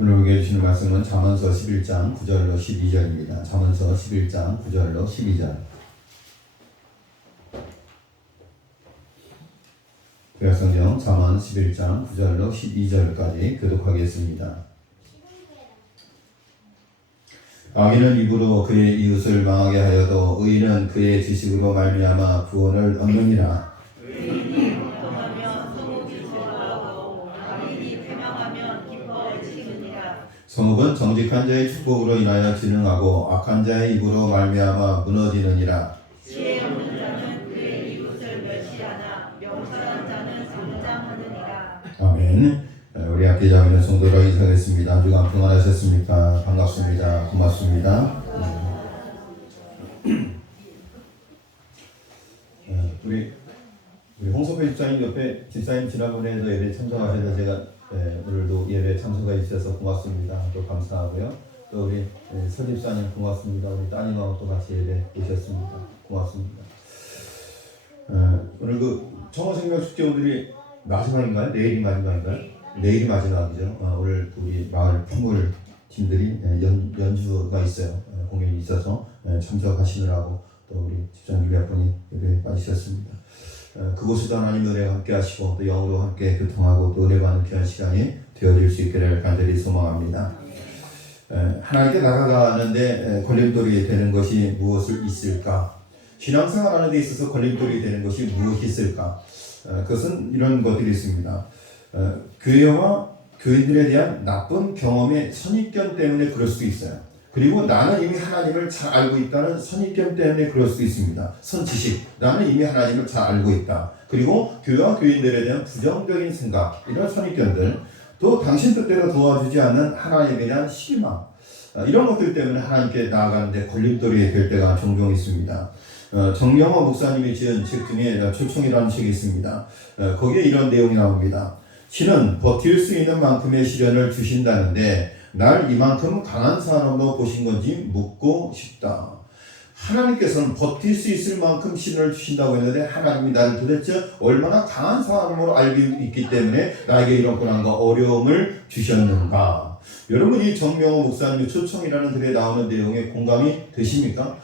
오늘 보게 해주시는 말씀은 잠언서 11장 9절로 12절입니다. 잠언서 11장 9절로 12절. 구약성경 잠언 11장 9절로 12절까지 교독하겠습니다. 악인은 입으로 그의 이웃을 망하게 하여도 의인은 그의 지식으로 말미암아 구원을 얻느니라. 의인이 고통하면 성읍이 즐거워하고 악인이 패망하면 기뻐지느니라. 성읍은 정직한 자의 축복으로 인하여 진흥하고 악한 자의 입으로 말미암아 무너지느니라. 지혜 없는 자는 그의 이웃을 멸시하나 명철한 자는 성장하느니라. 아멘. 우리 함께 자매는 성도로 인사하겠습니다. 한 주간 평안하셨습니까? 반갑습니다. 고맙습니다. 우리 홍석표 집사님 옆에 집사님 지난번에도 예배 참석하셔서 제가 오늘도 예배 참석해 주셔서 고맙습니다. 또 감사하고요. 또 우리 서 집사님 고맙습니다. 우리 따님하고 또 같이 예배 오셨습니다. 고맙습니다. 오늘 청어생명 축제 오늘이 마지막인가요? 내일이 마지막인가요? 내일이 마지막이죠. 오늘 우리 마을 풍물 팀들이 연주가 있어요. 공연이 있어서 참석하시느라고 또 우리 집사님 몇 분이 예배에 빠지셨습니다. 그곳에도 하나님 은혜와 함께 하시고 또 영으로 함께 교통하고 또 은혜 받는 귀한 시간이 되어질 수 있기를 간절히 소망합니다. 하나님께 나아가는데 걸림돌이 되는 것이 무엇을 있을까? 신앙생활하는 데 있어서 걸림돌이 되는 것이 무엇이 있을까? 그것은 이런 것들이 있습니다. 교회와 교인들에 대한 나쁜 경험의 선입견 때문에 그럴 수도 있어요. 그리고 나는 이미 하나님을 잘 알고 있다는 선입견 때문에 그럴 수도 있습니다. 선지식, 나는 이미 하나님을 잘 알고 있다. 그리고 교회와 교인들에 대한 부정적인 생각, 이런 선입견들, 또 당신 뜻대로 도와주지 않는 하나님에 대한 실망, 이런 것들 때문에 하나님께 나아가는데 걸림돌이 될 때가 종종 있습니다. 정영호 목사님이 지은 책 중에 초청이라는 책이 있습니다. 거기에 이런 내용이 나옵니다. 신은 버틸 수 있는 만큼의 시련을 주신다는데 날 이만큼 강한 사람으로 보신 건지 묻고 싶다. 하나님께서는 버틸 수 있을 만큼 시련을 주신다고 했는데 하나님이 나를 도대체 얼마나 강한 사람으로 알고 있기 때문에 나에게 이런 고난과 어려움을 주셨는가. 여러분 이 정명호 목사님의 초청이라는 글에 나오는 내용에 공감이 되십니까?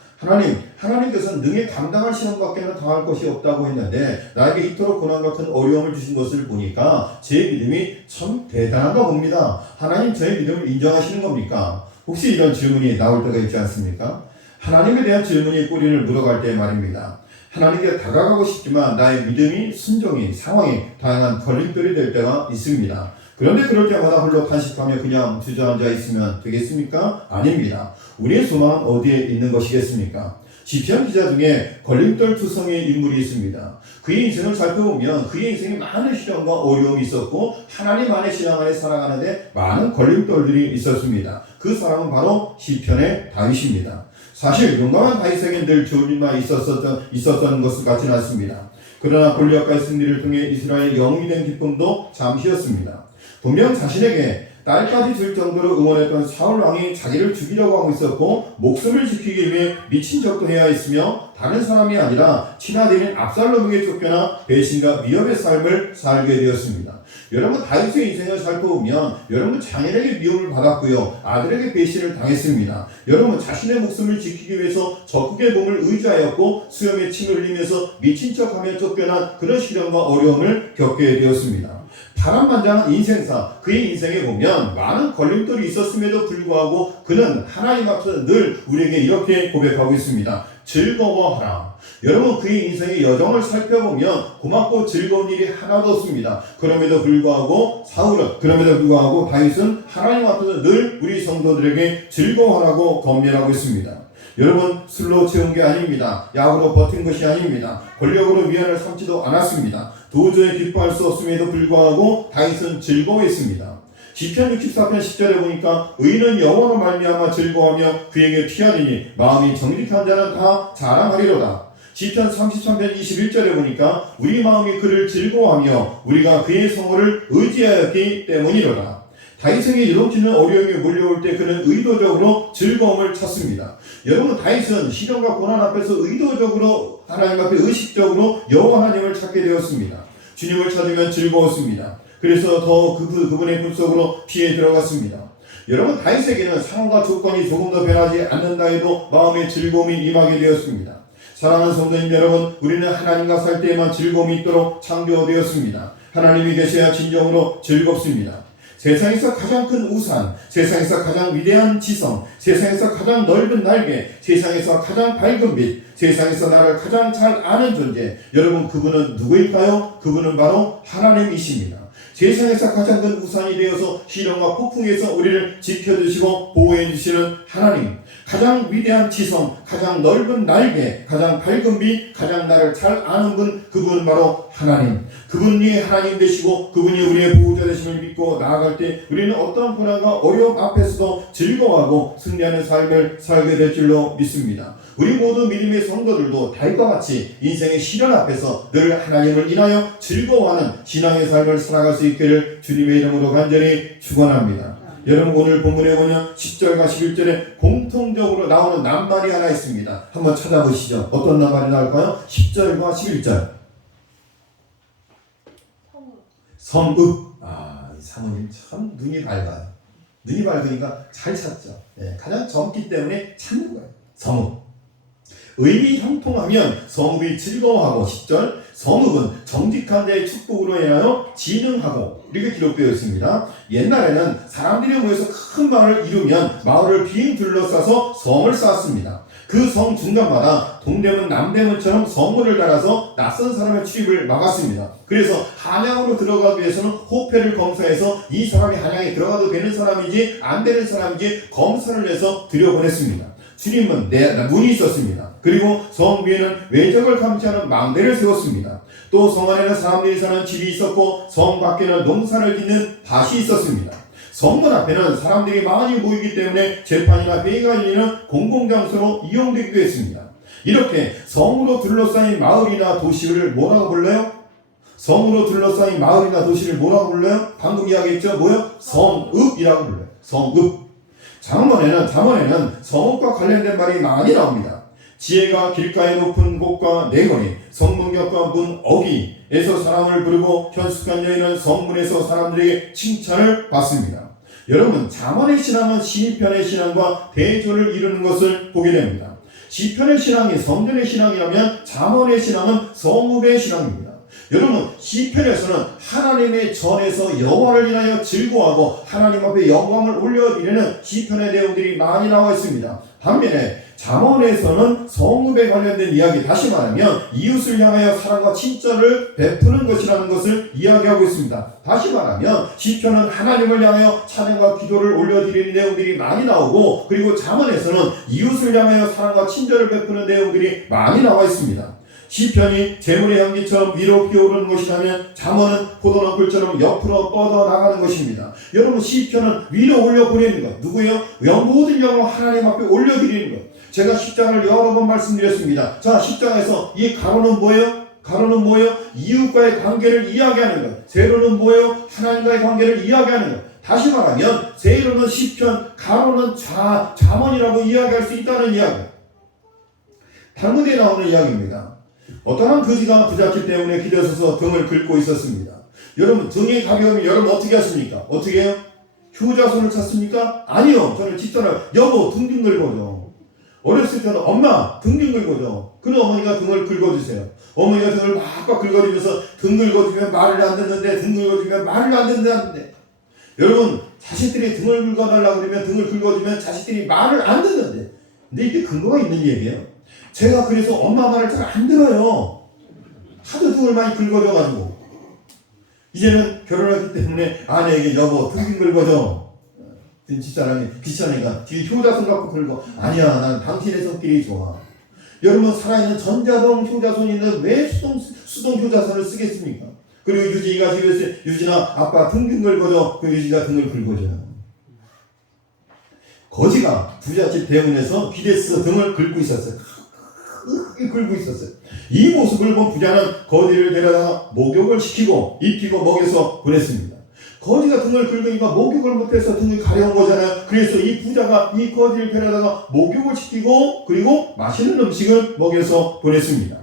하나님께서는 능히 감당할 시험밖에는 당할 것이 없다고 했는데 나에게 이토록 고난과 큰 어려움을 주신 것을 보니까 제 믿음이 참 대단한가 봅니다. 하나님 저의 믿음을 인정하시는 겁니까? 혹시 이런 질문이 나올 때가 있지 않습니까? 하나님에 대한 질문이 꼬리를 물어갈 때 말입니다. 하나님께 다가가고 싶지만 나의 믿음이, 순종이, 상황이 다양한 걸림돌이 될 때가 있습니다. 그런데 그럴 때마다 홀로 탄식하며 그냥 주저앉아 있으면 되겠습니까? 아닙니다. 우리의 소망은 어디에 있는 것이겠습니까? 시편 기자 중에 걸림돌 투성이의 인물이 있습니다. 그의 인생을 살펴보면 그의 인생에 많은 시련과 어려움이 있었고 하나님 안에 신앙 안에 살아가는데 많은 걸림돌들이 있었습니다. 그 사람은 바로 시편의 다윗입니다. 사실 용감한 다윗에게 늘 좋은 일만 있었던 것을 같지는 않습니다. 그러나 골리앗과의 승리를 통해 이스라엘의 영웅이 된 기쁨도 잠시였습니다. 분명 자신에게 딸까지 줄 정도로 응원했던 사울 왕이 자기를 죽이려고 하고 있었고 목숨을 지키기 위해 미친 척도 해야 했으며 다른 사람이 아니라 친아들인 압살롬에게 쫓겨나 배신과 위협의 삶을 살게 되었습니다. 여러분 다윗의 인생을 살펴보면 여러분 장인에게 미움을 받았고요. 아들에게 배신을 당했습니다. 여러분 자신의 목숨을 지키기 위해서 적국의 몸을 의지하였고 수염에 침을 흘리면서 미친 척하며 쫓겨난 그런 시련과 어려움을 겪게 되었습니다. 파란만장한 인생사, 그의 인생에 보면 많은 걸림돌이 있었음에도 불구하고 그는 하나님 앞에서 늘 우리에게 이렇게 고백하고 있습니다. 즐거워하라. 여러분 그의 인생의 여정을 살펴보면 고맙고 즐거운 일이 하나도 없습니다. 그럼에도 불구하고 다윗은 하나님 앞에서 늘 우리 성도들에게 즐거워하라고 권면하고 있습니다. 여러분 술로 채운 게 아닙니다. 약으로 버틴 것이 아닙니다. 권력으로 위안을 삼지도 않았습니다. 도저히 기뻐할 수 없음에도 불구하고 다윗은 즐거워했습니다. 시편 64편 10절에 보니까 의인은 여호와로 말미암아 즐거워하며 그에게 피하리니 마음이 정직한 자는 다 자랑하리로다. 시편 33편 21절에 보니까 우리 마음이 그를 즐거워하며 우리가 그의 성호를 의지하였기 때문이로다. 다윗에게 요동치는 어려움이 몰려올 때 그는 의도적으로 즐거움을 찾습니다. 여러분 다윗은 시련과 고난 앞에서 의도적으로 하나님 앞에 의식적으로 여호와 하나님을 찾게 되었습니다. 주님을 찾으면 즐거웠습니다. 그래서 더 그분의 꿈속으로 피해 들어갔습니다. 여러분 다윗에게는 상황과 조건이 조금 더 변하지 않는다 해도 마음의 즐거움이 임하게 되었습니다. 사랑하는 성도님 여러분, 우리는 하나님과 살 때에만 즐거움이 있도록 창조되었습니다. 하나님이 계셔야 진정으로 즐겁습니다. 세상에서 가장 큰 우산, 세상에서 가장 위대한 지성, 세상에서 가장 넓은 날개, 세상에서 가장 밝은 빛, 세상에서 나를 가장 잘 아는 존재, 여러분 그분은 누구일까요? 그분은 바로 하나님이십니다. 세상에서 가장 큰 우산이 되어서 시련과 폭풍에서 우리를 지켜주시고 보호해주시는 하나님, 가장 위대한 지성, 가장 넓은 날개, 가장 밝은 빛, 가장 나를 잘 아는 분, 그분은 바로 하나님. 그분이 하나님 되시고 그분이 우리의 보호자 되심을 믿고 나아갈 때 우리는 어떤 고난과 어려움 앞에서도 즐거워하고 승리하는 삶을 살게 될 줄로 믿습니다. 우리 모두 믿음의 성도들도 다윗과 같이 인생의 시련 앞에서 늘 하나님을 인하여 즐거워하는 신앙의 삶을 살아갈 수 있기를 주님의 이름으로 간절히 축원합니다. 여러분 오늘 본문에 보면 10절과 11절에 공통적으로 나오는 낱말이 하나 있습니다. 한번 찾아보시죠. 어떤 낱말이 나올까요? 10절과 11절. 성읍. 이 사모님 참 눈이 밝아요. 눈이 밝으니까 잘 찾죠. 가장 젊기 때문에 찾는 거예요. 성읍. 의미 형통하면 성읍이 즐거워하고 10절 성읍은 정직한 자의 축복으로 인하여 진흥하고 이렇게 기록되어 있습니다. 옛날에는 사람들이 모여서 큰 마을을 이루면 마을을 빙 둘러싸서 성을 쌓았습니다. 그 성 중간마다 동대문 남대문처럼 성문을 달아서 낯선 사람의 출입을 막았습니다. 그래서 한양으로 들어가기 위해서는 호패를 검사해서 이 사람이 한양에 들어가도 되는 사람인지 안 되는 사람인지 검사를 해서 들여보냈습니다. 출입문 문이 있었습니다. 그리고 성 위에는 외적을 감시하는 망대를 세웠습니다. 또 성 안에는 사람들이 사는 집이 있었고 성 밖에는 농사를 짓는 밭이 있었습니다. 성문 앞에는 사람들이 많이 모이기 때문에 재판이나 회의가 열리는 공공장소로 이용되기도 했습니다. 이렇게 성으로 둘러싸인 마을이나 도시를 뭐라고 불러요? 성으로 둘러싸인 마을이나 도시를 뭐라고 불러요? 방금 이야기했죠? 뭐요? 성읍이라고 불러요. 성읍. 잠언에는 성읍과 관련된 말이 많이 나옵니다. 지혜가 길가에 높은 곳과 내거리, 성문격과 문 어기에서 사람을 부르고 현숙한 여인은 성문에서 사람들에게 칭찬을 받습니다. 여러분 잠언의 신앙은 시편의 신앙과 대조를 이루는 것을 보게 됩니다. 시편의 신앙이 성전의 신앙이라면 잠언의 신앙은 성읍의 신앙입니다. 여러분 시편에서는 하나님의 전에서 여호와를 인하여 즐거워하고 하나님 앞에 영광을 올려드리는 시편의 내용들이 많이 나와 있습니다. 반면에 잠언에서는 성읍에 관련된 이야기, 다시 말하면 이웃을 향하여 사랑과 친절을 베푸는 것이라는 것을 이야기하고 있습니다. 다시 말하면 시편은 하나님을 향하여 찬양과 기도를 올려드리는 내용들이 많이 나오고, 그리고 잠언에서는 이웃을 향하여 사랑과 친절을 베푸는 내용들이 많이 나와 있습니다. 시편이 재물의 향기처럼 위로 피어오르는 것이라면 잠언은 포도나풀처럼 옆으로 뻗어나가는 것입니다. 여러분 시편은 위로 올려보내는 것, 누구예요? 모든 영광을 하나님 앞에 올려드리는 것. 제가 10장을 여러 번 말씀드렸습니다. 자, 10장에서 이 가로는 뭐예요? 가로는 뭐예요? 이웃과의 관계를 이야기하는 것. 세로는 뭐예요? 하나님과의 관계를 이야기하는 것. 다시 말하면 세로는 시편, 가로는 잠언이라고 이야기할 수 있다는 이야기. 탈무드에 나오는 이야기입니다. 어떤 한 거지가 부잣집 때문에 기대서서 등을 긁고 있었습니다. 여러분 등이 가벼우면 여러분 어떻게 하십니까? 어떻게 해요? 효자손을 찾습니까? 아니요. 저는 집사람 여보 등 좀 긁어줘. 어렸을 때는 엄마 등 좀 긁어줘. 그럼 어머니가 등을 긁어주세요. 어머니가 등을 막 긁어주면서 등 긁어주면 말을 안 듣는데, 등 긁어주면 말을 안 듣는데. 여러분 자식들이 등을 긁어달라고 그러면 등을 긁어주면 자식들이 말을 안 듣는데. 근데 이게 근거가 있는 얘기예요. 제가 그래서 엄마 말을 잘 안 들어요. 하도 등을 많이 긁어줘가지고. 이제는 결혼했기 때문에 아내에게 여보 등 좀 긁어줘. 집사람이 귀찮으니까 뒤에 효자손 갖고 긁어. 아니야, 난 당신의 손길이 좋아. 여러분 살아있는 전자동 효자손이 있는데 왜 수동 효자손을 쓰겠습니까? 그리고 유진이가 집에서 유진아 아빠 등 좀 긁어줘. 그 유진이가 등을 긁어줘요. 거지가 부잣집 대문에서 기대서 등을 긁고 있었어요. 긁고 있었어요. 이 모습을 본 부자는 거지를 데려다가 목욕을 시키고 입히고 먹여서 보냈습니다. 거지가 등을 긁으니까 목욕을 못해서 등을 가려운 거잖아요. 그래서 이 부자가 이 거지를 데려다가 목욕을 시키고 그리고 맛있는 음식을 먹여서 보냈습니다.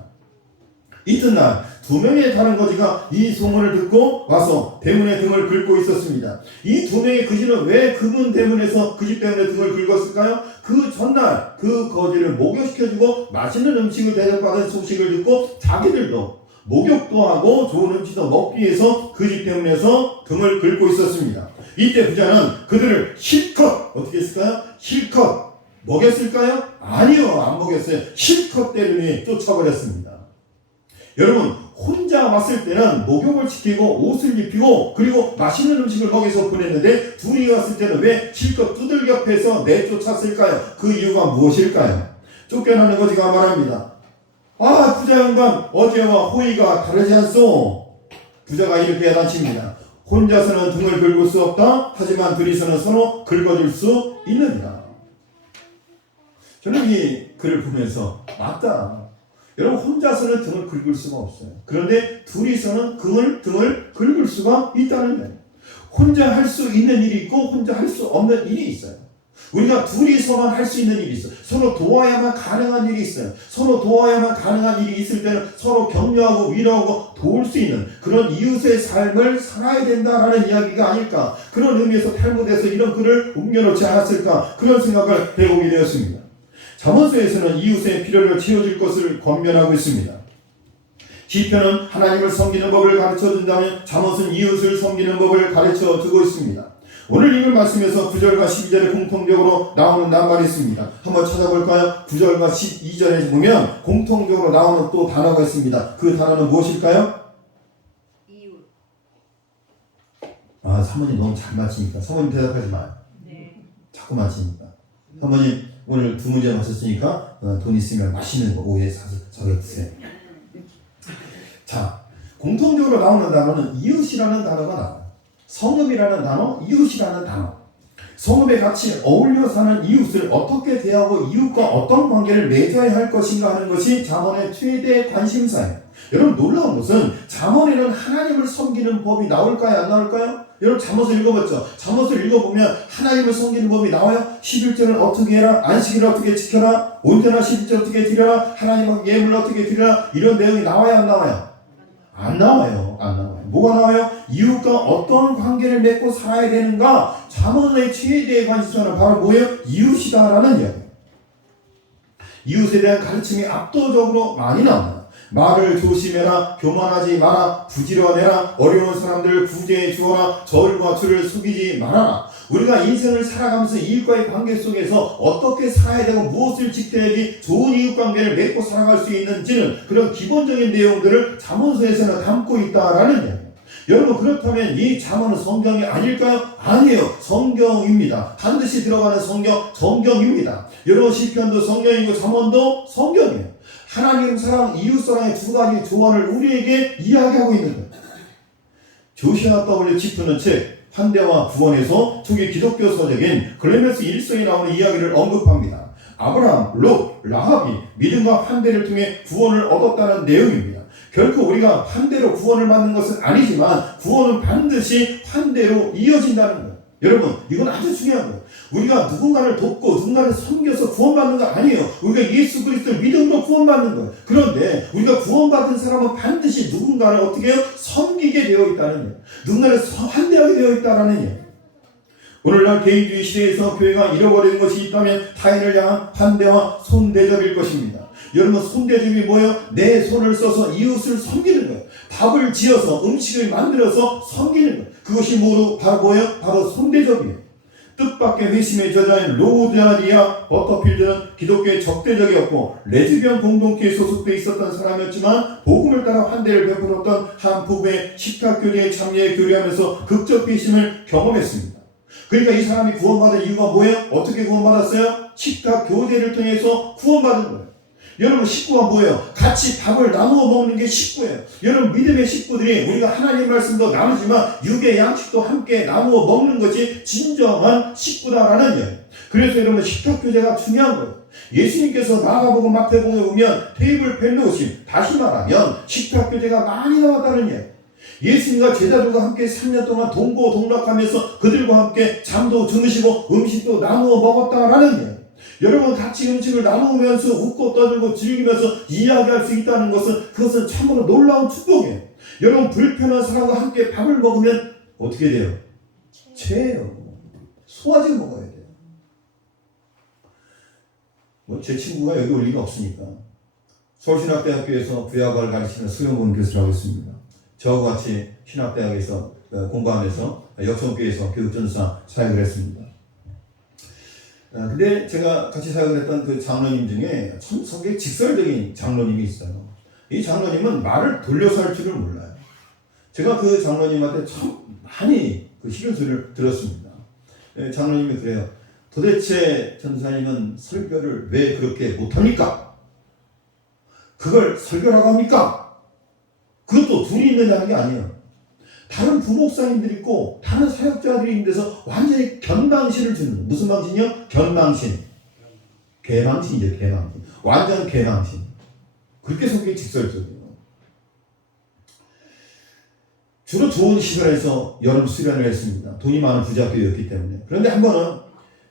이튿날 두 명의 다른 거지가 이 소문을 듣고 와서 대문에 등을 긁고 있었습니다. 이 두 명의 거지는 왜 그분 대문에서 그 집 때문에 등을 긁었을까요? 그 전날 그 거지를 목욕시켜주고 맛있는 음식을 대접받은 소식을 듣고 자기들도 목욕도 하고 좋은 음식도 먹기 위해서 그 집 때문에서 등을 긁고 있었습니다. 이때 부자는 그들을 실컷 어떻게 했을까요? 실컷 먹였을까요? 아니요, 안 먹였어요. 실컷 때리니 쫓아버렸습니다. 여러분, 혼자 왔을 때는 목욕을 시키고 옷을 입히고 그리고 맛있는 음식을 먹여서 보냈는데 둘이 왔을 때는 왜 실컷 두들겨 패서 내쫓았을까요? 그 이유가 무엇일까요? 쫓겨나는 거지가 말합니다. 아, 부자 양반, 어제와 호의가 다르지 않소? 부자가 이렇게 야단칩니다. 혼자서는 등을 긁을 수 없다. 하지만 둘이서는 서로 긁어줄 수 있느니라. 저는 이 글을 보면서 맞다. 여러분, 혼자서는 등을 긁을 수가 없어요. 그런데 둘이서는 등을 긁을 수가 있다는 거예요. 혼자 할 수 있는 일이 있고 혼자 할 수 없는 일이 있어요. 우리가 둘이서만 할 수 있는 일이 있어요. 서로 도와야만 가능한 일이 있어요. 서로 도와야만 가능한 일이 있을 때는 서로 격려하고 위로하고 도울 수 있는 그런 이웃의 삶을 살아야 된다라는 이야기가 아닐까. 그런 의미에서 탈무드에서 이런 글을 옮겨놓지 않았을까. 그런 생각을 해보게 되었습니다. 잠언서에서는 이웃의 필요를 채워줄 것을 권면하고 있습니다. 시편은 하나님을 섬기는 법을 가르쳐 준다면 잠언은 이웃을 섬기는 법을 가르쳐 주고 있습니다. 오늘 읽을 말씀에서 9절과 12절에 공통적으로 나오는 낱말이 있습니다. 한번 찾아볼까요? 9절과 12절에 보면 공통적으로 나오는 또 단어가 있습니다. 그 단어는 무엇일까요? 이웃. 아, 사모님 너무 잘 맞히니까 사모님 대답하지 마요. 네. 자꾸 맞히니까. 사모님 오늘 두 문제 맞췄으니까 돈 있으면 맛있는 거 오후에 사서 저녁 드세요. 자, 공통적으로 나오는 단어는 이웃이라는 단어가 나와요. 성읍이라는 단어, 이웃이라는 단어. 성읍에 같이 어울려 사는 이웃을 어떻게 대하고 이웃과 어떤 관계를 맺어야 할 것인가 하는 것이 잠언의 최대 관심사예요. 여러분, 놀라운 것은 잠언에는 하나님을 섬기는 법이 나올까요? 안 나올까요? 여러분, 잠언을 읽어봤죠? 잠언을 읽어보면 하나님을 섬기는 법이 나와요. 11절은 어떻게 해라, 안식일을 어떻게 지켜라, 온전한 11절 어떻게 드려라, 하나님께 예물을 어떻게 드려라, 이런 내용이 나와요? 안 나와요? 안 나와요. 안 나와요. 뭐가 나와요? 이웃과 어떤 관계를 맺고 살아야 되는가? 잠언의 최대의 관심사는 바로 뭐예요? 이웃이다라는 이야기예요. 이웃에 대한 가르침이 압도적으로 많이 나옵니다. 말을 조심해라, 교만하지 마라, 부지런해라, 어려운 사람들을 구제해 주어라, 절과 주를 속이지 말아라. 우리가 인생을 살아가면서 이웃과의 관계 속에서 어떻게 살아야 되고 무엇을 지켜야지 좋은 이웃관계를 맺고 살아갈 수 있는지는 그런 기본적인 내용들을 잠언서에서는 담고 있다라는 이야기예요. 여러분, 그렇다면 이 잠언은 성경이 아닐까요? 아니에요. 성경입니다. 반드시 들어가는 성경입니다. 여러분, 시편도 성경이고 잠언도 성경이에요. 하나님 사랑, 이웃 사랑의 두 가지 조언을 우리에게 이야기하고 있는 거예요. 조시아 W 치프는 책 환대와 구원에서 초기 기독교 서적인 글레메스 1서에 나오는 이야기를 언급합니다. 아브라함, 롯, 라합이 믿음과 환대를 통해 구원을 얻었다는 내용입니다. 결코 우리가 환대로 구원을 받는 것은 아니지만 구원은 반드시 환대로 이어진다는 거예요. 여러분, 이건 아주 중요한 거예요. 우리가 누군가를 돕고 누군가를 섬겨서 구원받는 거 아니에요. 우리가 예수 그리스도를 믿음으로 구원받는 거예요. 그런데 우리가 구원받은 사람은 반드시 누군가를 어떻게 해요? 섬기게 되어 있다는 거예요. 누군가를 환대하게 되어 있다는 거예요. 오늘날 개인주의 시대에서 교회가 잃어버린 것이 있다면 타인을 향한 환대와 손대접일 것입니다. 여러분, 손대접이 뭐예요? 내 손을 써서 이웃을 섬기는 거예요. 밥을 지어서 음식을 만들어서 섬기는 거예요. 그것이 바로 뭐예요? 바로 손대접이에요. 뜻밖의 회심의 저자인 로드아리아 버터필드는 기독교의 적대적이었고 레즈비언 공동체에 소속돼 있었던 사람이었지만 복음을 따라 환대를 베풀었던 한 부부의 식탁교제에 참여해 교류하면서 극적 회심을 경험했습니다. 그러니까 이 사람이 구원받은 이유가 뭐예요? 어떻게 구원받았어요? 식탁교제를 통해서 구원받은 거예요. 여러분, 식구가 뭐예요? 같이 밥을 나누어 먹는 게 식구예요. 여러분, 믿음의 식구들이 우리가 하나님 말씀도 나누지만 육의 양식도 함께 나누어 먹는 것이 진정한 식구다라는 이야기예요. 그래서 여러분, 식탁교제가 중요한 거예요. 예수님께서 마가복음 마태복음에 보면 테이블 펠로우십, 다시 말하면 식탁교제가 많이 나왔다는 이야기예요. 예수님과 제자들과 함께 3년 동안 동고동락하면서 그들과 함께 잠도 주무시고 음식도 나누어 먹었다라는 이야기예요. 여러분 같이 음식을 나누면서 웃고 떠들고 즐기면서 이야기할 수 있다는 것은 그것은 참으로 놀라운 축복이에요. 여러분 불편한 사람과 함께 밥을 먹으면 어떻게 돼요? 체해요. 소화제 먹어야 돼요. 뭐 제 친구가 여기 올 리가 없으니까 서울신학대학교에서 부여학을 가르치는 수영권 교수를 하고 있습니다. 저하고 같이 신학대학에서 공부하면서 역성교회에서 교육전사 사역을 했습니다. 근데 제가 같이 사역을 했던 그 장로님 중에 참 성격이 직설적인 장로님이 있어요. 이 장로님은 말을 돌려서 할 줄을 몰라요. 제가 그 장로님한테 참 많이 그 싫은 소리를 들었습니다. 장로님이 그래요. 도대체 전사님은 설교를 왜 그렇게 못합니까? 그걸 설교라고 합니까? 그것도 둘이 있느냐는 게 아니에요. 다른 부목사님들이 있고 다른 사역자들이 있는 데서 완전히 견망신을 주는, 무슨 망신이요? 견망신. 개망신이죠. 개망신. 완전 개망신. 그렇게 성격이 직설적이에요. 주로 좋은 시설에서 여름 수련을 했습니다. 돈이 많은 부자교였기 때문에. 그런데 한 번은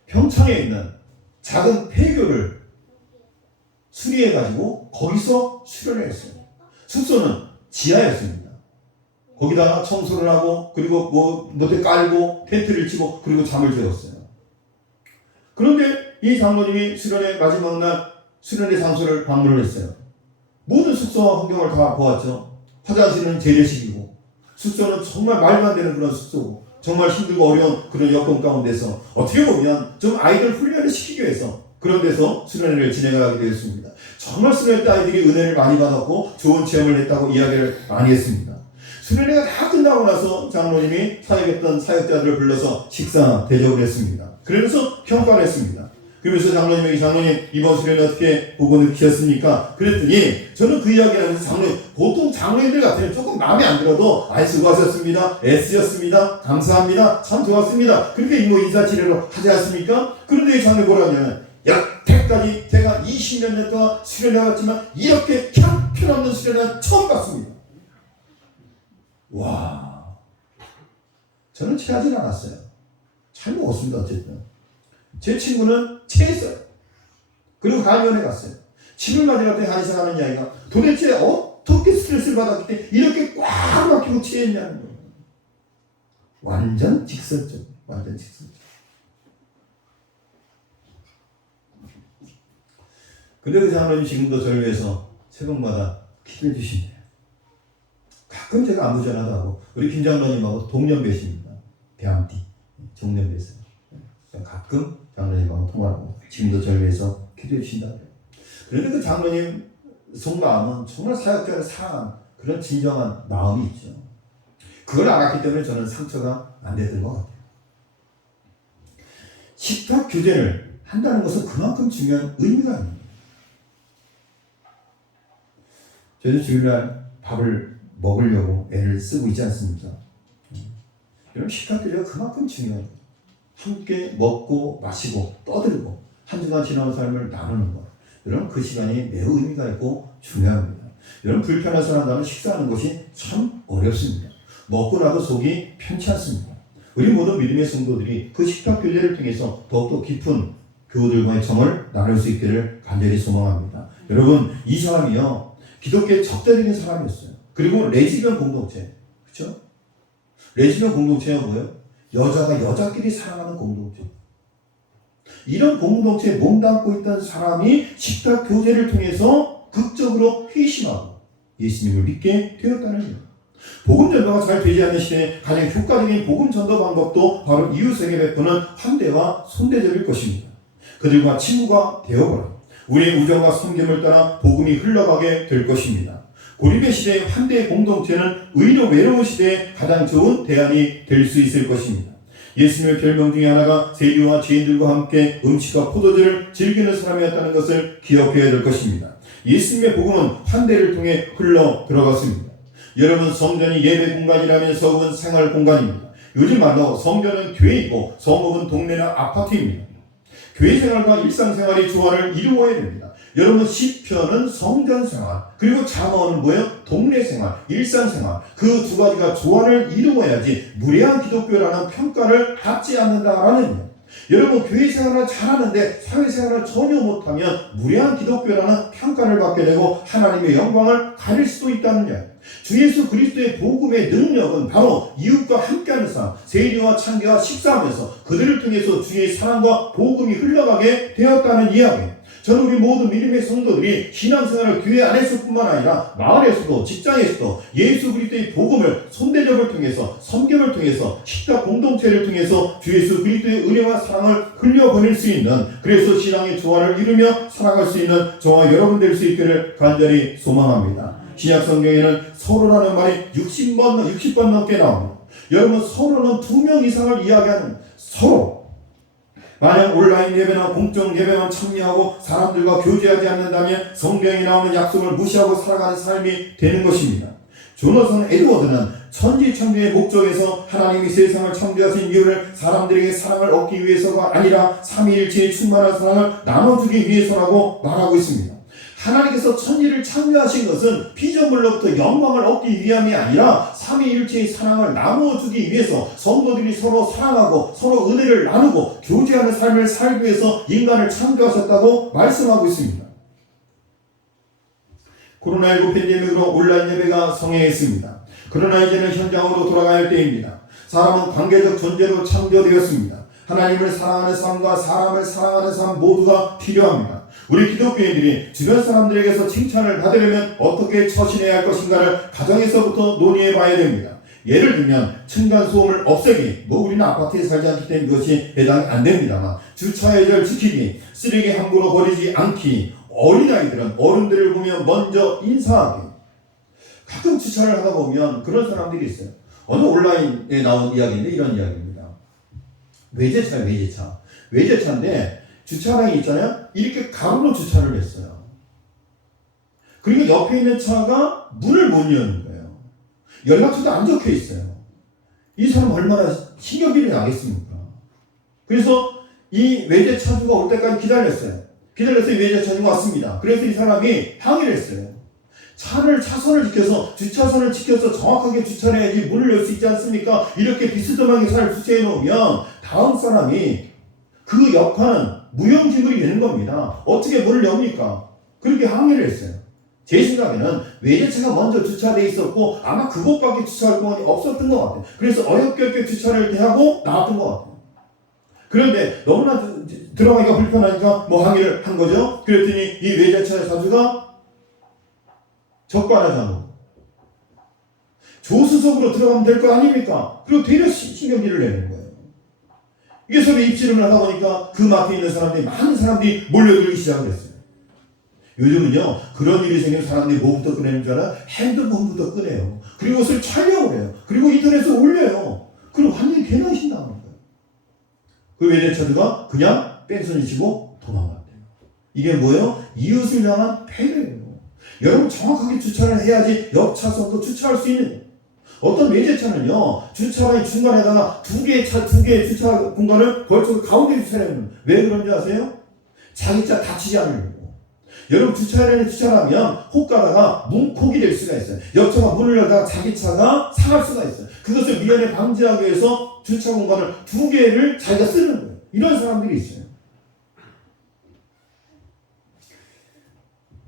평창에 있는 작은 폐교를 수리해가지고 거기서 수련을 했어요. 숙소는 지하였습니다. 거기다가 청소를 하고 그리고 뭐대 깔고 텐트를 치고 그리고 잠을 재웠어요. 그런데 이 장로님이 수련의 마지막 날 수련의 장소를 방문을 했어요. 모든 숙소와 환경을 다 보았죠. 화장실은 재래식이고 숙소는 정말 말도 안 되는 그런 숙소고 정말 힘들고 어려운 그런 여건 가운데서 어떻게 보면 좀 아이들 훈련을 시키기 위해서 그런 데서 수련회를 진행하게 되었습니다. 정말 수련회 때 아이들이 은혜를 많이 받았고 좋은 체험을 했다고 이야기를 많이 했습니다. 수련회가 다 끝나고 나서 장로님이 사역했던 사역자들을 불러서 식사 대접을 했습니다. 그러면서 평가를 했습니다. 그러면서 장로님에게 장로님 이번 수련회 어떻게 보고 느끼셨습니까? 그랬더니 저는 그 이야기를 하면서 장로님 보통 장로님들 같으면 조금 마음에 안 들어도 수고하셨습니다. 애쓰셨습니다. 감사합니다. 참 좋았습니다. 그렇게 뭐 인사치레로 하지 않습니까? 그런데 이 장로님 뭐라 하냐면 여태까지 제가 20몇 년 동안 수련회 갔지만 이렇게 형편없는 수련회 처음 봤습니다. 와, 저는 체하진 않았어요. 잘 먹었습니다. 어쨌든 제 친구는 체했어요. 그리고 강연에 갔어요. 침을 맞으러 갔더니 한의사 하는 이야기가 도대체 어떻게 스트레스를 받았기 때문에 이렇게 꽉 막히고 체했냐는 거예요. 완전 직설적, 완전 직설적. 근데 그 장로님 지금도 저를 위해서 새벽마다 기도해 주신대요. 가끔 제가 안부 전화도 하고 우리 김 장로님하고 동년배십니다. 대암띠 정년배세요. 가끔 장로님하고 통화하고 지금도 저를 위해서 기도해 주신다고요. 그런데 그 장로님 속마음은 정말 사역자를 사랑하는 그런 진정한 마음이 있죠. 그걸 알았기 때문에 저는 상처가 안 됐던 것 같아요. 식탁 교제를 한다는 것은 그만큼 중요한 의미가 있습니다. 저희도 주일날 밥을 먹으려고 애를 쓰고 있지 않습니까? 여러분 식탁 교제가 그만큼 중요해요. 함께 먹고 마시고 떠들고 한 주간 지나온 삶을 나누는 것. 여러분 그 시간이 매우 의미가 있고 중요합니다. 여러분 불편한 사람과는 식사하는 것이 참 어렵습니다. 먹고 나도 속이 편치 않습니다. 우리 모든 믿음의 성도들이 그 식탁 교제를 통해서 더욱더 깊은 교우들과의 정을 나눌 수 있기를 간절히 소망합니다. 여러분 이 사람이요 기독교의 적대적인 사람이었어요. 그리고 레즈비언 공동체, 그렇죠? 레즈비언 공동체가 뭐예요? 여자가 여자끼리 사랑하는 공동체. 이런 공동체에 몸담고 있던 사람이 식탁 교제를 통해서 극적으로 회심하고 예수님을 믿게 되었다는 거예요. 복음 전도가 잘 되지 않는 시대에 가장 효과적인 복음 전도 방법도 바로 이웃에게 베푸는 환대와 손대접일 것입니다. 그들과 친구가 되어버려 우리의 우정과 섬김을 따라 복음이 흘러가게 될 것입니다. 고립의 시대의 환대의 공동체는 의료 외로운 시대에 가장 좋은 대안이 될 수 있을 것입니다. 예수님의 별명 중에 하나가 세리와 죄인들과 함께 음식과 포도주를 즐기는 사람이었다는 것을 기억해야 될 것입니다. 예수님의 복음은 환대를 통해 흘러 들어갔습니다. 여러분 성전이 예배 공간이라면 성읍은 생활 공간입니다. 요즘 말로 성전은 교회이고 성읍은 동네나 아파트입니다. 교회 생활과 일상생활의 조화를 이루어야 됩니다. 여러분 시편은 성전 생활 그리고 잠언은 뭐예요? 동네 생활, 일상 생활 그 두 가지가 조화를 이루어야지 무례한 기독교라는 평가를 받지 않는다라는 거예요. 여러분, 교회 생활을 잘하는데 사회생활을 전혀 못하면 무례한 기독교라는 평가를 받게 되고 하나님의 영광을 가릴 수도 있다는 이야기. 주 예수 그리스도의 복음의 능력은 바로 이웃과 함께하는 삶, 세리와 창기와 식사하면서 그들을 통해서 주의 사랑과 복음이 흘러가게 되었다는 이야기. 저는 우리 모든 믿음의 성도들이 신앙생활을 교회 안에서뿐만 아니라 마을에서도 직장에서도 예수 그리스도의 복음을 손대접을 통해서 섬김을 통해서 식탁 공동체를 통해서 주 예수 그리스도의 은혜와 사랑을 흘려보낼 수 있는, 그래서 신앙의 조화를 이루며 살아갈 수 있는 저와 여러분 될 수 있기를 간절히 소망합니다. 신약 성경에는 서로라는 말이 60번 넘게 나옵니다. 여러분, 서로는 2명 이상을 이야기하는 서로. 만약 온라인 예배나 공적 예배만 참여하고 사람들과 교제하지 않는다면 성경에 나오는 약속을 무시하고 살아가는 삶이 되는 것입니다. 조너선 에드워드는 천지창조의 목적에서 하나님이 세상을 창조하신 이유를 사람들에게 사랑을 얻기 위해서가 아니라 삼위일체의 충만한 사랑을 나눠주기 위해서라고 말하고 있습니다. 하나님께서 천지를 창조하신 것은 피조물로부터 영광을 얻기 위함이 아니라 삼위일체의 사랑을 나누어주기 위해서, 성도들이 서로 사랑하고 서로 은혜를 나누고 교제하는 삶을 살기 위해서 인간을 창조하셨다고 말씀하고 있습니다. 코로나19 팬데믹으로 온라인 예배가 성행했습니다. 그러나 이제는 현장으로 돌아가야 할 때입니다. 사람은 관계적 존재로 창조되었습니다. 하나님을 사랑하는 삶과 사람을 사랑하는 삶 모두가 필요합니다. 우리 기독교인들이 주변 사람들에게서 칭찬을 받으려면 어떻게 처신해야 할 것인가를 가정에서부터 논의해 봐야 됩니다. 예를 들면 층간소음을 없애기, 우리는 아파트에 살지 않기 때문에 이것이 해당이 안 됩니다만, 주차 예절 지키기, 쓰레기 함부로 버리지 않기, 어린아이들은 어른들을 보면 먼저 인사하기. 가끔 주차를 하다 보면 그런 사람들이 있어요. 어느 온라인에 나온 이야기인데 이런 이야기입니다. 외제차예요, 외제차. 외제차인데 주차장이 있잖아요. 이렇게 가로로 주차를 했어요. 그리고 옆에 있는 차가 문을 못 여는 거예요. 연락처도 안 적혀 있어요. 이 사람 얼마나 신경질이 나겠습니까? 그래서 이 외제차주가 올 때까지 기다렸어요. 기다려서 외제차주가 왔습니다. 그래서 이 사람이 항의를 했어요. 차선을 지켜서, 주차선을 지켜서 정확하게 주차를 해야지 문을 열 수 있지 않습니까? 이렇게 비스듬하게 차를 주차해 놓으면 다음 사람이 그 역할은 무용지물이 되는 겁니다. 어떻게 문을 엽니까? 그렇게 항의를 했어요. 제 생각에는 외제차가 먼저 주차되어 있었고 아마 그곳밖에 주차할 공간이 없었던 것 같아요. 그래서 어렵게 주차를 대하고 나왔던 것 같아요. 그런데 너무나 들어가기가 불편하니까 항의를 한 거죠. 그랬더니 이 외제차의 사주가 적반하장 조수석으로 들어가면 될 거 아닙니까? 그리고 되려 신경질을 내는 거예요. 이게 서로 입씨름을 하다 보니까 그 마트에 있는 사람들이, 많은 사람들이 몰려들기 시작을 했어요. 요즘은요, 그런 일이 생기면 사람들이 뭐부터 꺼내는 줄 알아요? 핸드폰부터 꺼내요. 그리고 그것을 촬영을 해요. 그리고 인터넷에 올려요. 그럼 완전히 개나신다는 거예요. 그 외제차주가 그냥 뺑소니 치고 도망갔대요. 이게 뭐예요? 이웃을 향한 배려예요. 여러분, 정확하게 주차를 해야지 옆 차선도 주차할 수 있는 거예요. 어떤 외제차는요, 주차장의 중간에다가 두 개의 주차 공간을 걸쳐서 가운데 주차를 해요. 왜 그런지 아세요? 자기 차 다치지 않으려고. 여러분, 주차장에 주차하면 혹가다가 문콕이 될 수가 있어요. 옆차가 문을 열다가 자기 차가 상할 수가 있어요. 그것을 미연에 방지하기 위해서 주차 공간을 두 개를 자기가 쓰는 거예요. 이런 사람들이 있어요.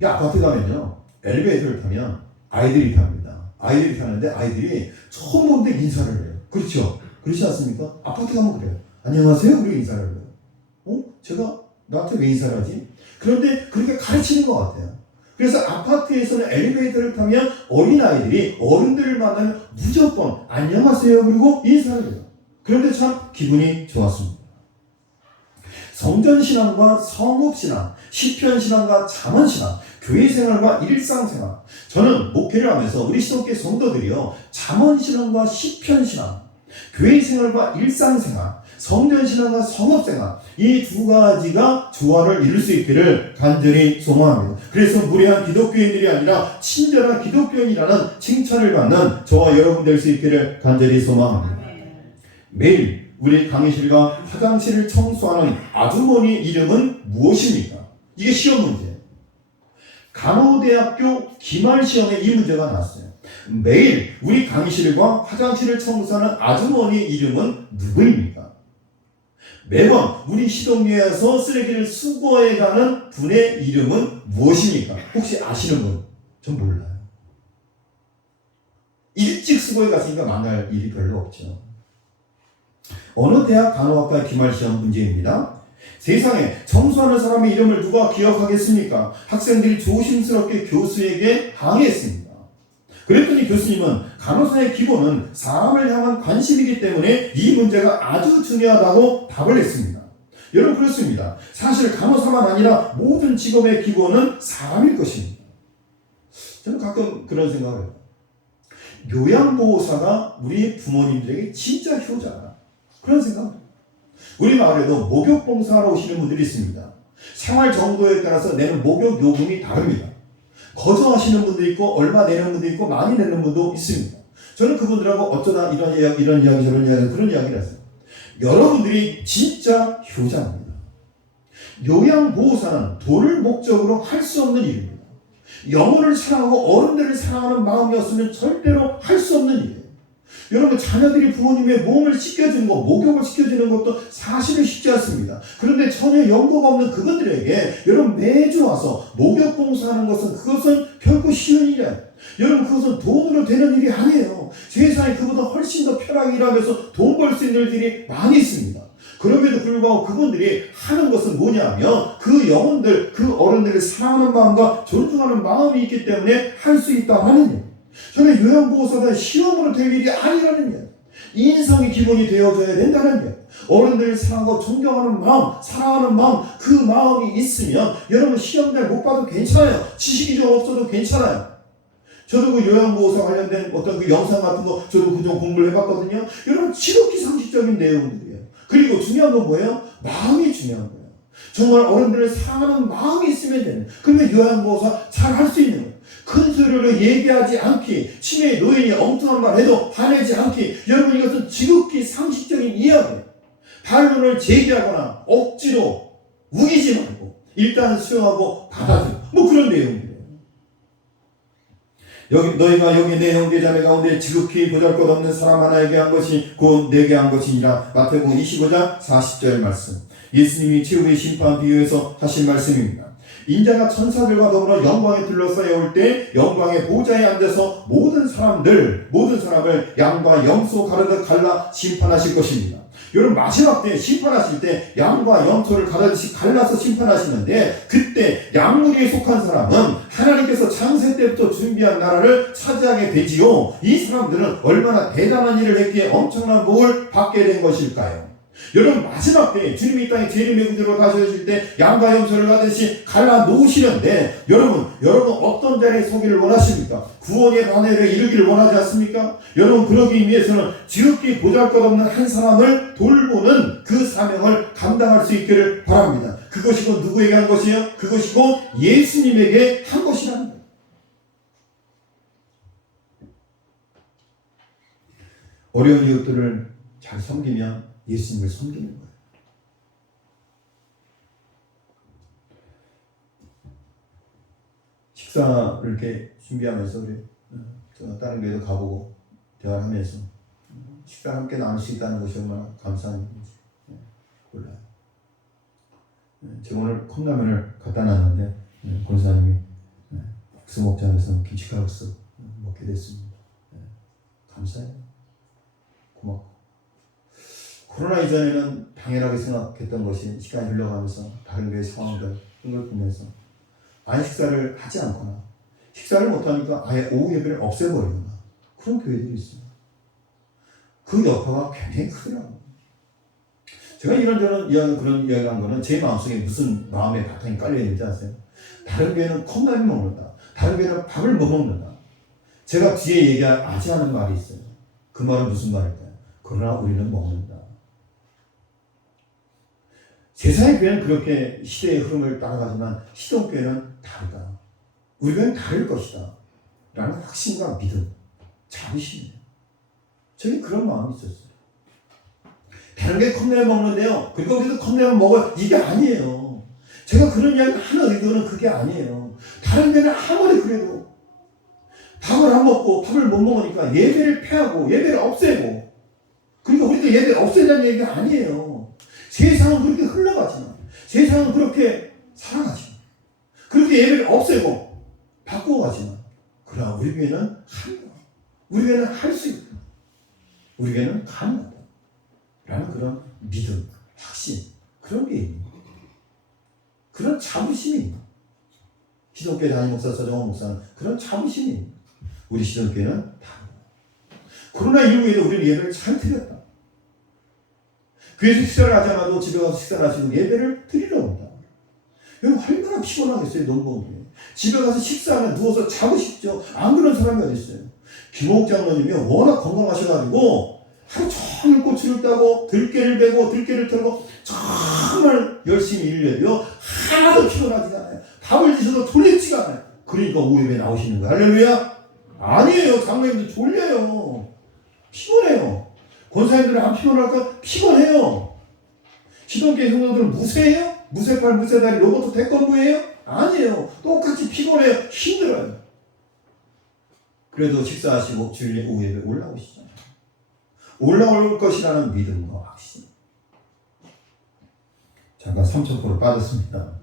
이 아파트 가면요, 엘리베이터를 타면 아이들이 탑니다. 아이들이 타는데 아이들이 처음 오는데 인사를 해요. 그렇죠? 그렇지 않습니까? 아파트 가면 그래요. 안녕하세요? 그리고 인사를 해요. 제가 나한테 왜 인사를 하지? 그런데 그렇게 가르치는 것 같아요. 그래서 아파트에서는 엘리베이터를 타면 어린아이들이 어른들을 만나면 무조건 안녕하세요 그리고 인사를 해요. 그런데 참 기분이 좋았습니다. 성전신앙과 성읍신앙, 시편신앙과 잠언신앙, 교회생활과 일상생활. 저는 목회를 하면서 우리 시독교 성도들이요, 잠언신앙과 시편신앙, 교회생활과 일상생활, 성전신앙과 성읍생활, 이 두 가지가 조화를 이룰 수 있기를 간절히 소망합니다. 그래서 무례한 기독교인들이 아니라 친절한 기독교인이라는 칭찬을 받는 저와 여러분 될 수 있기를 간절히 소망합니다. 매일 우리 강의실과 화장실을 청소하는 아주머니 이름은 무엇입니까? 이게 시험 문제예요. 간호대학교 기말시험에 이 문제가 나왔어요. 매일 우리 강의실과 화장실을 청소하는 아주머니 이름은 누구입니까? 매번 우리 시동리에서 쓰레기를 수거해가는 분의 이름은 무엇입니까? 혹시 아시는 분? 전 몰라요. 일찍 수고해 갔으니까 만날 일이 별로 없죠. 어느 대학 간호학과 기말시험 문제입니다. 세상에 청소하는 사람의 이름을 누가 기억하겠습니까? 학생들이 조심스럽게 교수에게 항의했습니다. 그랬더니 교수님은 간호사의 기본은 사람을 향한 관심이기 때문에 이 문제가 아주 중요하다고 답을 했습니다. 여러분 그렇습니다. 사실 간호사만 아니라 모든 직업의 기본은 사람일 것입니다. 저는 가끔 그런 생각을 해요. 요양보호사가 우리 부모님들에게 진짜 효자다. 그런 생각을 해요. 우리 마을에도 목욕봉사하러 오시는 분들이 있습니다. 생활 정도에 따라서 내는 목욕 요금이 다릅니다. 거저하시는 분도 있고 얼마 내는 분도 있고 많이 내는 분도 있습니다. 저는 그분들하고 어쩌다 이런 이야기 저런 이야기 그런 이야기를 했어요. 여러분들이 진짜 효자입니다. 요양보호사는 돈을 목적으로 할 수 없는 일입니다. 영혼을 사랑하고 어른들을 사랑하는 마음이 없으면 절대로 할 수 없는 일이에요. 여러분 자녀들이 부모님의 몸을 씻겨주는 것, 목욕을 시켜주는 것도 사실은 쉽지 않습니다. 그런데 전혀 연고가 없는 그분들에게 여러분 매주 와서 목욕 봉사하는 것은 그것은 결코 쉬운 일이 아니에요. 여러분 그것은 돈으로 되는 일이 아니에요. 세상에 그보다 훨씬 더 편하게 일하면서 돈 벌 수 있는 일들이 많이 있습니다. 그럼에도 불구하고 그분들이 하는 것은 뭐냐면 그 영혼들, 그 어른들을 사랑하는 마음과 존중하는 마음이 있기 때문에 할 수 있다는 일. 저는 요양보호사는 시험으로 될 일이 아니라는 일. 인성이 기본이 되어져야 된다는 일. 어른들을 사랑하고 존경하는 마음, 사랑하는 마음, 그 마음이 있으면 여러분 시험 잘 못 봐도 괜찮아요. 지식이 좀 없어도 괜찮아요. 저도 그 요양보호사 관련된 어떤 그 영상 같은 거 저도 그좀 공부를 해봤거든요. 여러분 지극히 상식적인 내용들이에요. 그리고 중요한 건 뭐예요? 마음이 중요한 거예요. 정말 어른들을 사랑하는 마음이 있으면 되는. 그러면 요양보호사 잘 할 수 있는 거예요. 큰 소리로 얘기하지 않기, 치매의 노인이 엉뚱한 말 해도 화내지 않기. 여러분 이것은 지극히 상식적인 이야기예요. 반론을 제기하거나 억지로 우기지 말고 일단 수용하고 받아들여. 뭐 그런 내용들이에요. 너희가 여기 내 형제 자매 가운데 지극히 보잘것없는 사람 하나에게 한 것이 곧 내게 한 것이니라. 마태복음 25장 40절 말씀. 예수님이 최후의 심판 비유에서 하신 말씀입니다. 인자가 천사들과 더불어 영광에 둘러싸여 올 때 영광의 보좌에 앉아서 모든 사람을 양과 염소 가르듯 갈라 심판하실 것입니다. 여러분 마지막 때 심판하실 때 양과 염소를 가르듯이 갈라서 심판하시는데 그때 양무리에 속한 사람은 하나님께서 창세 때부터 준비한 나라를 차지하게 되지요. 이 사람들은 얼마나 대단한 일을 했기에 엄청난 복을 받게 된 것일까요? 여러분 마지막 때 주님이 이 땅에 죄를 메고 들어 가셔질 때 양과 염소를 가듯이 갈라 놓으시는데 여러분 어떤 자리에 서기를 원하십니까? 구원의 반열에 이르기를 원하지 않습니까? 여러분 그러기 위해서는 지극히 보잘것없는 한 사람을 돌보는 그 사명을 감당할 수 있기를 바랍니다. 그것이 곧 누구에게 한 것이에요? 그것이 곧 예수님에게 한 것이라는 거예요. 어려운 이웃들을 잘 섬기면 예수님을 섬기는 거예요. 식사를 이렇게 준비하면서 우리 다른 교회도 가보고 대화를 하면서 식사를 함께 나눌 수 있다는 것이 얼마나 감사한 일인지 몰라요. 제가 오늘 컵라면을 갖다 놨는데 권사님이 국수 먹자 해서 김치칼국수 먹게 됐습니다. 감사해요. 고맙고. 코로나 이전에는 당연하게 생각했던 것이 시간이 흘러가면서 다른 교회 상황들 이런 걸 보면서 아예 식사를 하지 않거나 식사를 못하니까 아예 오후 예배를 없애버리거나 그런 교회들이 있어요. 그 여파가 굉장히 크더라고요. 제가 이런저런 그런 이야기 한 거는 제 마음속에 무슨 마음의 바탕이 깔려있는지 아세요? 다른 교회는 컵라면 먹는다. 다른 교회는 밥을 못 먹는다. 제가 뒤에 얘기하지 않은 말이 있어요. 그 말은 무슨 말일까요? 그러나 우리는 먹는다. 세상의 교회는 그렇게 시대의 흐름을 따라가지만 시동교회는 다르다. 우리 교회는 다를 것이다. 라는 확신과 믿음, 자부심이에요. 저는 그런 마음이 있었어요. 다른 게 컵라면 먹는데요. 그리고 우리도 컵라면 먹어요. 이게 아니에요. 제가 그런 이야기 하는 의도는 그게 아니에요. 다른 교회는 아무리 그래도 밥을 안 먹고 밥을 못 먹으니까 예배를 폐하고 예배를 없애고 그러니까 우리도 예배를 없애자는 얘기가 아니에요. 세상은 그렇게 흘러가지만, 세상은 그렇게 살아가지만, 그렇게 예배를 없애고 바꾸어가지만, 그러나 우리 교회는 합니다. 우리 교회는 할 수 있다. 우리 교회는 가능하다. 라는 그런 믿음, 확신, 그런 게 있는 거예요. 그런 자부심이 있는 거예요. 시동교회 담임 목사 서정원 목사는 그런 자부심이 있는 거예요. 우리 시동교회는 다르다. 코로나 19에도 우리는 예배를 잘 드렸다. 교회에서 식사를 하지 않아도 집에 가서 식사를 하시고 예배를 드리러 온다. 여러분 얼마나 피곤하겠어요. 농번기에 집에 가서 식사하면 누워서 자고 싶죠. 안 그런 사람이 어디 있어요. 김옥 장로님이 워낙 건강하셔가지고 하루 종일 꼬치를 따고 들깨를 베고 들깨를 털고 정말 열심히 일을 해요. 하나도 피곤하지 않아요. 밥을 드셔도 졸립지가 않아요. 그러니까 오후에 나오시는 거예요. 할렐루야? 아니에요. 장로님도 졸려요. 피곤해요. 권사님들은 안 피곤할까? 피곤해요. 시동교회 성도들은 무쇠해요? 무쇠팔 무쇠다리 로봇 태권도예요? 아니에요. 똑같이 피곤해요. 힘들어요. 그래도 식사하시고 주일 오후 예배 올라오시잖아요. 올라올 것이라는 믿음과 확신. 잠깐 3,000%를 빠졌습니다.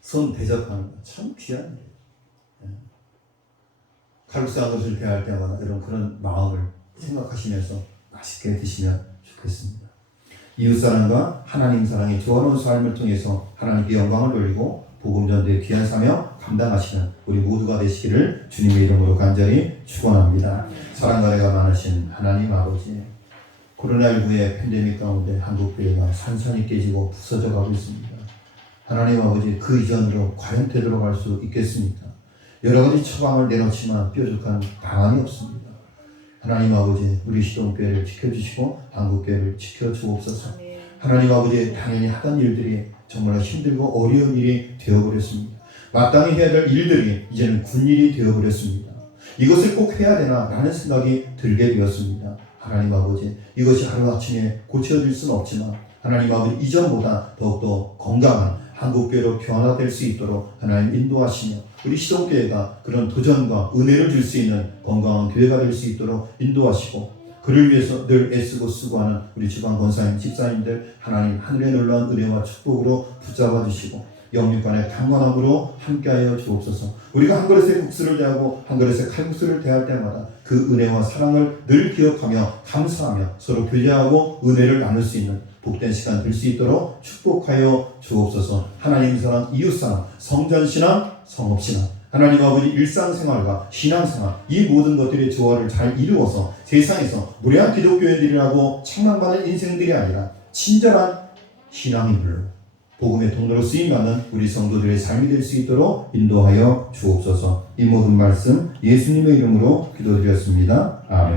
손 대접하는 거 참 귀한 일이에요. 칼국수 한 것을 대할 때마다 이런 그런 마음을 생각하시면서 맛있게 드시면 좋겠습니다. 이웃사랑과 하나님 사랑의 조화로운 삶을 통해서 하나님께 영광을 돌리고 복음 전도의 귀한 사명 감당하시는 우리 모두가 되시기를 주님의 이름으로 간절히 축원합니다. 사랑과 은혜가 많으신 하나님 아버지, 코로나19의 팬데믹 가운데 한국교회가 산산이 깨지고 부서져 가고 있습니다. 하나님 아버지, 그 이전으로 과연 되돌아갈 수 있겠습니까? 여러 가지 처방을 내놓지만 뾰족한 방안이 없습니다. 하나님 아버지, 우리 시동교회를 지켜주시고 한국교회를 지켜주옵소서. 하나님 아버지, 당연히 하던 일들이 정말 힘들고 어려운 일이 되어버렸습니다. 마땅히 해야 될 일들이 이제는 군일이 되어버렸습니다. 이것을 꼭 해야 되나 라는 생각이 들게 되었습니다. 하나님 아버지, 이것이 하루아침에 고쳐질 수는 없지만 하나님 아버지, 이전보다 더욱더 건강한 한국교회로 변화될 수 있도록 하나님 인도하시며 우리 시동교회가 그런 도전과 은혜를 줄 수 있는 건강한 교회가 될 수 있도록 인도하시고, 그를 위해서 늘 애쓰고 수고하는 우리 주방 권사님, 집사님들 하나님 하늘의 놀라운 은혜와 축복으로 붙잡아 주시고 영육간의 강건함으로 함께하여 주옵소서. 우리가 한 그릇의 국수를 대하고 한 그릇의 칼국수를 대할 때마다 그 은혜와 사랑을 늘 기억하며 감사하며 서로 교제하고 은혜를 나눌 수 있는 복된 시간 될 수 있도록 축복하여 주옵소서. 하나님 사랑, 이웃 사랑, 성전 신앙, 성업 신앙, 하나님 아버지 일상생활과 신앙생활, 이 모든 것들의 조화를 잘 이루어서 세상에서 무례한 기독교인들이라고 책망받는 인생들이 아니라 친절한 신앙인들로 복음의 통로로 쓰임받는 우리 성도들의 삶이 될 수 있도록 인도하여 주옵소서. 이 모든 말씀 예수님의 이름으로 기도드렸습니다. 아멘.